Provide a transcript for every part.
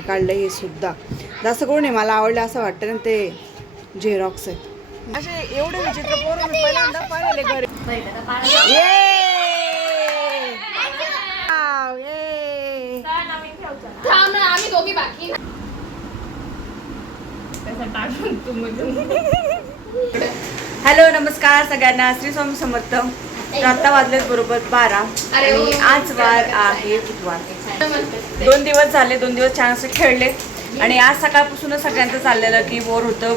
काढलं हे सुद्धा जास्त करून आहे मला आवडलं असं वाटतं ना ते झेरॉक्स आहेत असे एवढे विचित्र पोरं मी पहिल्यांदा पाहिलेले घरी आम्ही दोघी बाकी हॅलो नमस्कार सगळ्यांना श्री स्वामी समर्थ आता वाजलेत बरोबर 12 आणि आज वार आहे बुधवार 2 दिवस झाले 2 दिवस छान असे खेळले आणि आज सकाळपासूनच सगळ्यांचं चाललेलं की बोर होतंय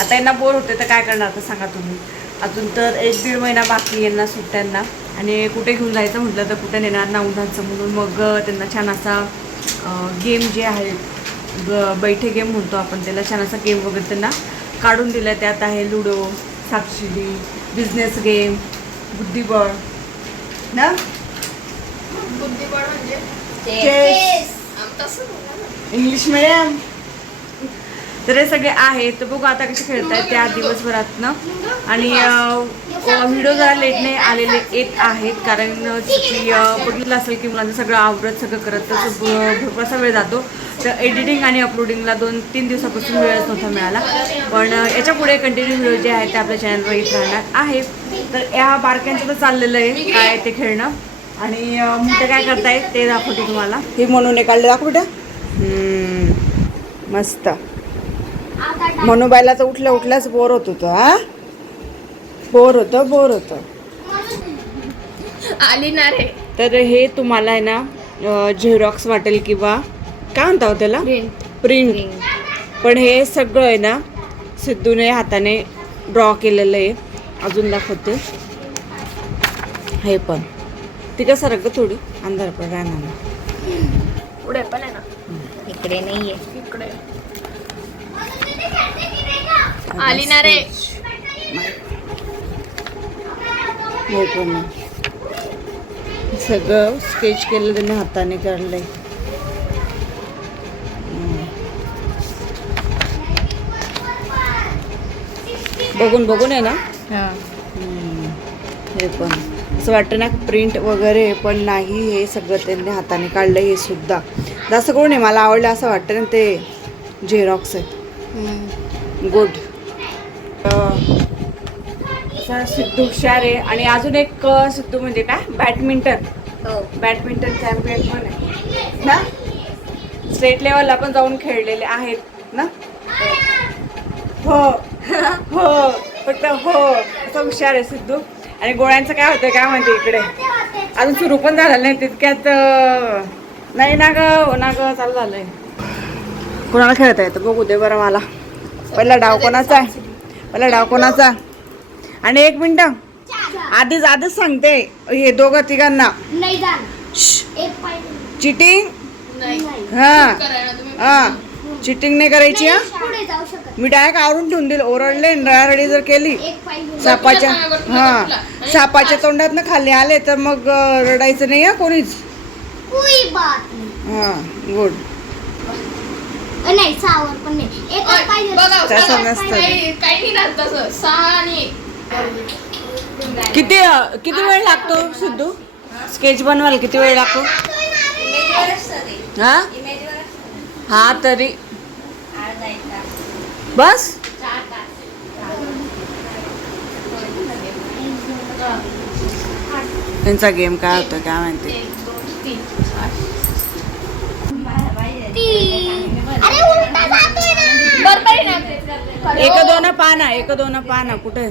आता यांना बोर होते तर काय करणार तर सांगा तुम्ही अजून तर 1-1.5 महिना बाकी यांना सुट्ट्यांना आणि कुठे घेऊन जायचं म्हटलं तर कुठे नेणार ना उन्हाचं म्हणून मग त्यांना छान असा गेम जे आहे बैठे गेम म्हणतो आपण त्याला छान असा गेम वगैरे त्यांना काढून दिला त्यात आहे लुडो सापशिडी बिझनेस गेम बुद्धिबळ ना बुद्धिबळ म्हणजे इंग्लिश मिडियम तर हे सगळे आहेत तर बघू आता कसे खेळतायत त्या दिवसभरातनं आणि व्हिडिओ जरा लेटने आलेले येत आहेत कारण की बघितलं असेल की मुलांचं सगळं आवडत सगळं करत तसं भरपूर असा वेळ जातो तर एडिटिंग आणि अपलोडिंगला 2-3 दिवसापासून वेळच नव्हता मिळाला पण याच्या पुढे कंटिन्यू व्हिडिओ जे आहेत ते आपल्या चॅनलवर येत राहणार आहे तर या बारक्यांचं तर चाललेलं आहे काय ते खेळणं आणि मोठे काय करतायत ते दाखवते तुम्हाला हे म्हणून हे काढलं दाखवू मस्त मनोबाईला तर उठल्याच बोर होत होतं हा बोर होतं आली ना रे तर हे तुम्हाला आहे ना झेरॉक्स वाटेल किंवा काय म्हणता त्याला प्रिंट पण हे सगळं आहे ना सिद्धूने हाताने ड्रॉ केलेलं आहे अजून दाखवते हे पण ती कसं रग थोडी अंधार पण राहणार पुढे पण आहे ना इकडे नाहीये इकडे आली ना रे हे पण सगळं स्केच केलं त्याने हाताने काढलंय बघून आहे ना हे पण असं वाटतं ना प्रिंट वगैरे पण नाही हे सगळं त्यांनी हाताने काढलं हे सुद्धा जास्त करून आहे मला आवडलं असं वाटतं ना ते झेरॉक्स आहेत गुड सिद्धू हुशार आहे आणि अजून एक सिद्धू म्हणजे काय बॅडमिंटन चॅम्पियन पण आहे ना स्टेट लेवलला पण जाऊन खेळलेले आहेत ना हो फक्त हो असं हुशार आहे सिद्धू आणि गोळ्यांचं काय होतं काय म्हणते इकडे अजून सुरू पण झालेलं नाही तितक्यात नाही ना ग चालू झालंय कोणाला खेळता येतं बघू दे बरं मला पहिला डाव कोणाचा आणि 1 मिनिट आधीच सांगते हे दोघं तिघांना चिटिंग चिटिंग नाही करायची हा मी डायरेक्ट आवरून ठेवून दिलं ओरडले रडारडी जर केली सापाच्या तोंडात ना खाली आले तर मग रडायचं नाही हा कोणीच हा गुड नाही सावर पण नाही एकच पाहिजे तसं नसतं काही नाही तसं 6 आणि किती वेळ लागतो सिद्धू स्केच बनवायला किती वेळ लागतो हा तरी बस त्यांचा गेम काय होतं काय माहिती एक दोन पाना कुठे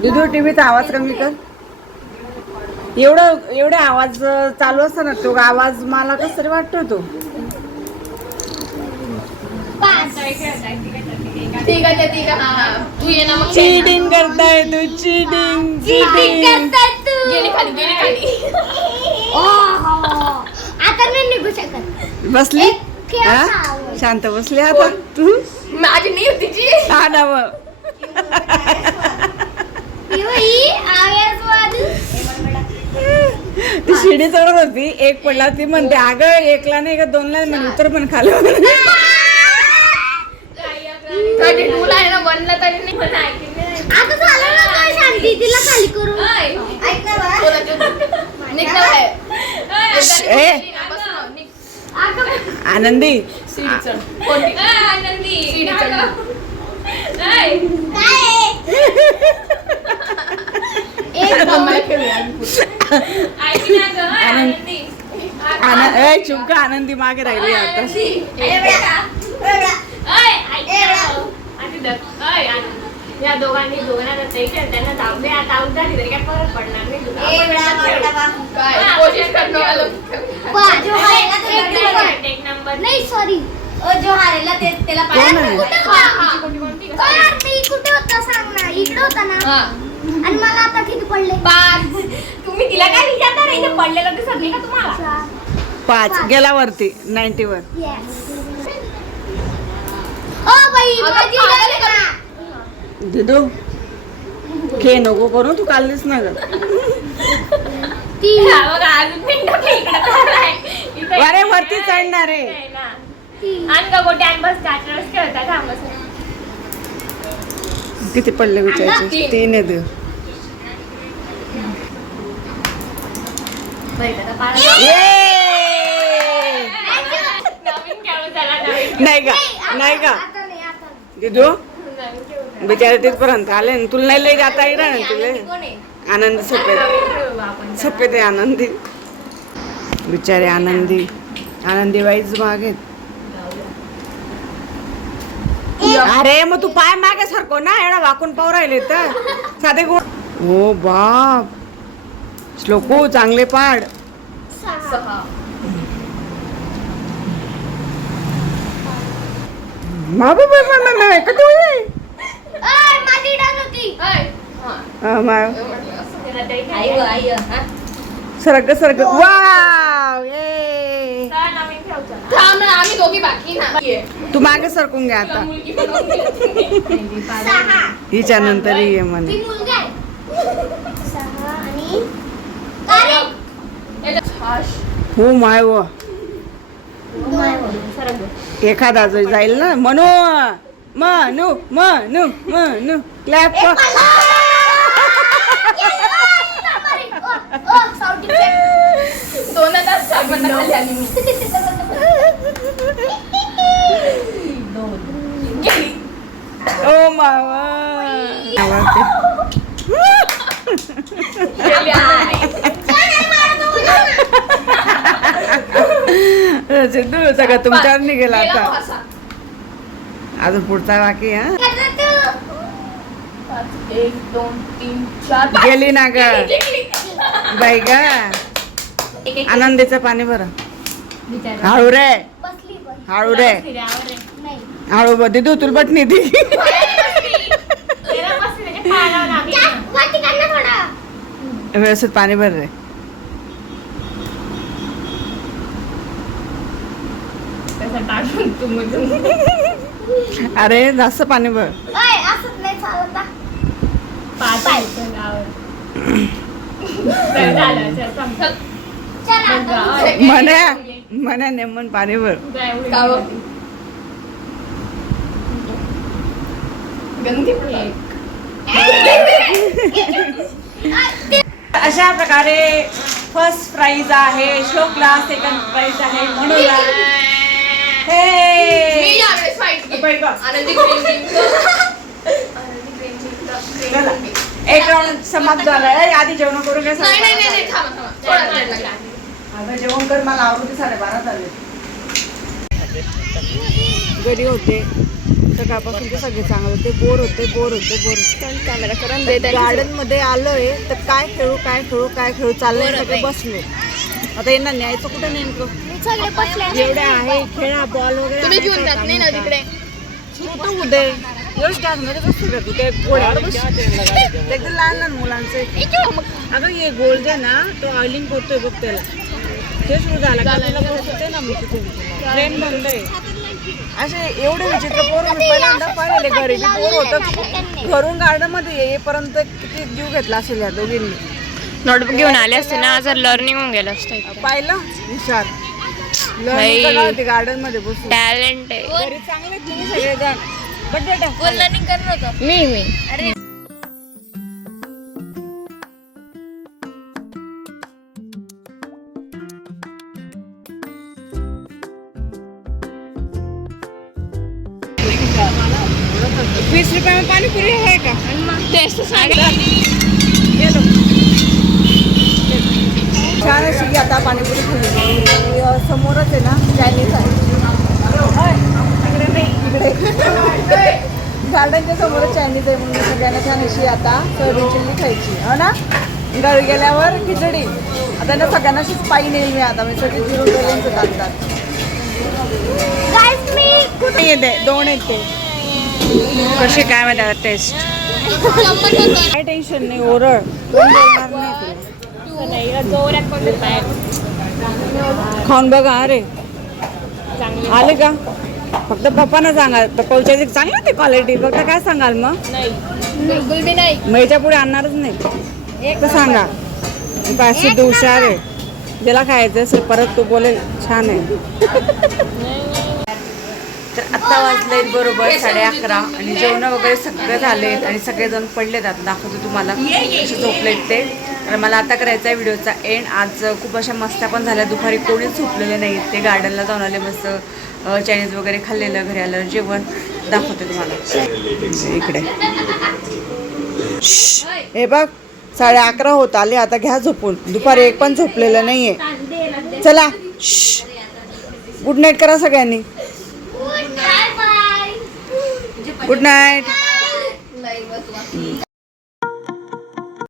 दिदू टीव्हीचा आवाज कमी कर एवढे आवाज चालू असताना तो आवाज मला कस तरी वाटतो तो चीटिंग करताय तू चीटिंग आता नाही निघू शकत बसली शांत बसली आता तू माझी नाही होती जी हा ना ती शिडी चढत होती एक पडला ती म्हणते अगं 1ला नाही का 2ला नाही उतर पण खाली तिला खाली करू आनंदी सीडी चढ. कोणती? आनंदी. सीडी चढ. काय मला खेळूया आम्ही पुढे. ऐक ना गं, आनंदी. चुपका आनंदी मागे राहिली आता. आनंदी. ए बेटा. ओय, ऐक ना. आधी धर. ओय, आनंदी. या दोघांना रस्ते त्यांना जाऊ दे. आता आऊट झाली तरी काय फरक पडणार नाही तुला. काय? कोशिश करतो आलो. Take number. नाही सॉरी जो हारेला त्याला कोण आहे? कोणती? कुठे होता सांग ना इकडे होता ना हा. आणि मला आता किती पडले 5. तुम्ही तिला काय विचारता इथे पडलेलं ते सरली का तुम्हाला? 5 गेला वरती 90 वर. येस ओ बाई अगं, माझी पागल गरज आहे ना. दिदू खे नको करू तू काढलीस ना ग. ती हा बघा, अजून मिनिटं इकडे चाललाय. इथे अरे वरती चढणार आहे. आहे ना. ती आणि का गोट्या आणि बस काचरच खेळता थांब बस. किती पडले विचारायचे? 3 आहे देऊ. नवीन खेळू चला, नवीन. नाही का नाही का आता नाही आता नाही. दिदू नवीन खेळू. बिचारे तिथपर्यंत आले ना तुला नाही लई जाता येईल ना तुला. कोण आहे? आनंद सफेद नवीन खेळू आपण. सफेद आहे आनंदी. बिचारे आनंदी वाईच भाग आहेत. अरे मग तू पाय मागे सारखो ना एवढा वाकून पाहू राहिले तर साधे गुण. हो बाप श्लोकू चांगले पाड. 6. कधी होईल? ओय माझी डन होती ओय. हा. तिला तरी काय? सरग सरग वाव ये. चला, नवीन खेळू चला. थांब ना, आम्ही दोघी बाकी ना. ये. तू मागे सरकून घ्या तुला आता. मुलगी बनवून घे. 6 हिच्या नंतर ये म्हणे. ती मुलगा आहे 6 आणि काय याच्यात छाश. हो माय व सरक गं. एखादा जर जाईल ना म्हणू म्हणू म्हणू म्हणू क्लॅप दोनच साबण खाली आली मी. गेली. ओ मावा गेली आनंदी. सिद्धू सगळं तुमच्यावर निघेला गेला आता. असा. अजून पुढचा बाकी हा 1 2 3 4 5. गेली ना ग जिंकली. बाई ग. एक आनंदीचं पाणी बरं बिचारा. हळू रे बसली पण हळू रे नाही हळू दिदू तुला बटणी ती वाटी काढ ना थोडा व्यवस्थित पाणी भर रे. अरे जास्त पाणी भर. ओय असंच नाही चालत ना. चला म्हणा नेमन पाणी भर. अशा प्रकारे फर्स्ट प्राइज आहे श्लोकला, सेकंड प्राइज आहे म्हणूला. हे चला, एक राऊंड समाप्त झालाय. आधी जेवण करू घ्या. आता जेवण कर मला आवडते 12:30 झाले. घरी होते सकाळपासून ते सगळे चांगले होते. बोर होते गार्डन मध्ये आलोय तर काय खेळू चाललंय. सगळे बसले. आता यांना न्यायचं कुठं नेमकं. सगळे बसले जेवढे आहे खेळा बॉल वगैरे. तुम्ही घेऊन जात नाही ना तिकडे. तू उदय एवढं मध्ये बसते का तू त्या गोळ्यावर बस. एकदम लहान मुलांचे. अगं हे गोल जे ना तो ऑइलिंग करतोय बघ त्याला. ते सुरू झाला का त्याला बसते ना मग तिथे ट्रेन बंद आहे. असे एवढे विचित्र पोरं मी पहिल्यांदा पाहिलेले. घरी पोर होतं घरून गार्डन मध्ये येईपर्यंत किती जीव घेतला असेल या दोघींनी. नोटबुक घेऊन आले असते ना, जर लर्निंग होऊन गेलं असतं. पाहिलं हुशार लर्निंग गार्डन मध्ये बसून. टॅलेंट आहे. घरी चांगले तुम्ही सगळे जण. लर्निंग करत होतं मी. 20 रुपये में पानीपुरी है का? टेस्ट सांग. छान अशी आता पाणीपुरी खाल्ली. समोरच आहे ना चायनीज आहे. इकडे गार्डनच्या समोरच चायनीज आहे म्हणून सगळ्यांना छान अशी आता सोयाबीन चिल्ली खायची हो ना. गावी गेल्यावर खिचडी आता ना सगळ्यांना अशीच पायी नेईल मी. आता मी सगळी फिरून गेले जातात. गाईस मी कुठे येते 2 येते कशी काय माहिती टेस्ट. काय टेन्शन नाही. ओरड कोण बोलणार नाही तुला. नाही जोरात कोणते बाहेर खाऊन बघा. अरे चांगली आले का फक्त पप्पांना सांगा. पप्पाच्या चांगलं ते क्वालिटी फक्त काय सांगाल मग. नाही बिलकुल बी नाही. मग याच्या पुढे आणणारच नाही. एक तर सांगा. पाचशे हुशार आहे. ज्याला खायचं असेल परत तू बोलेल छान आहे. तर आत्ता वाजले बरोबर 11:30 आणि जेवण वगैरे सगळं झालेत आणि सगळेजण पडलेत. आता दाखवतो तुम्हाला कसे झोपलेत ते. तर मला आता करायचा आहे व्हिडिओचा एंड. आज खूप अशा मस्त्या पण झाल्या. दुपारी कोणीच झोपलेले नाही. ते गार्डनला जाऊन आले मस्त चायनीज वगैरे खाल्लेलं. घरी आलं जेवण दाखवते तुम्हाला. इकडे हे बघ 11:30 होत आले. आता घ्या झोपून. दुपारी एक पण झोपलेलं नाहीये. चला गुड नाईट करा सगळ्यांनी. Good night.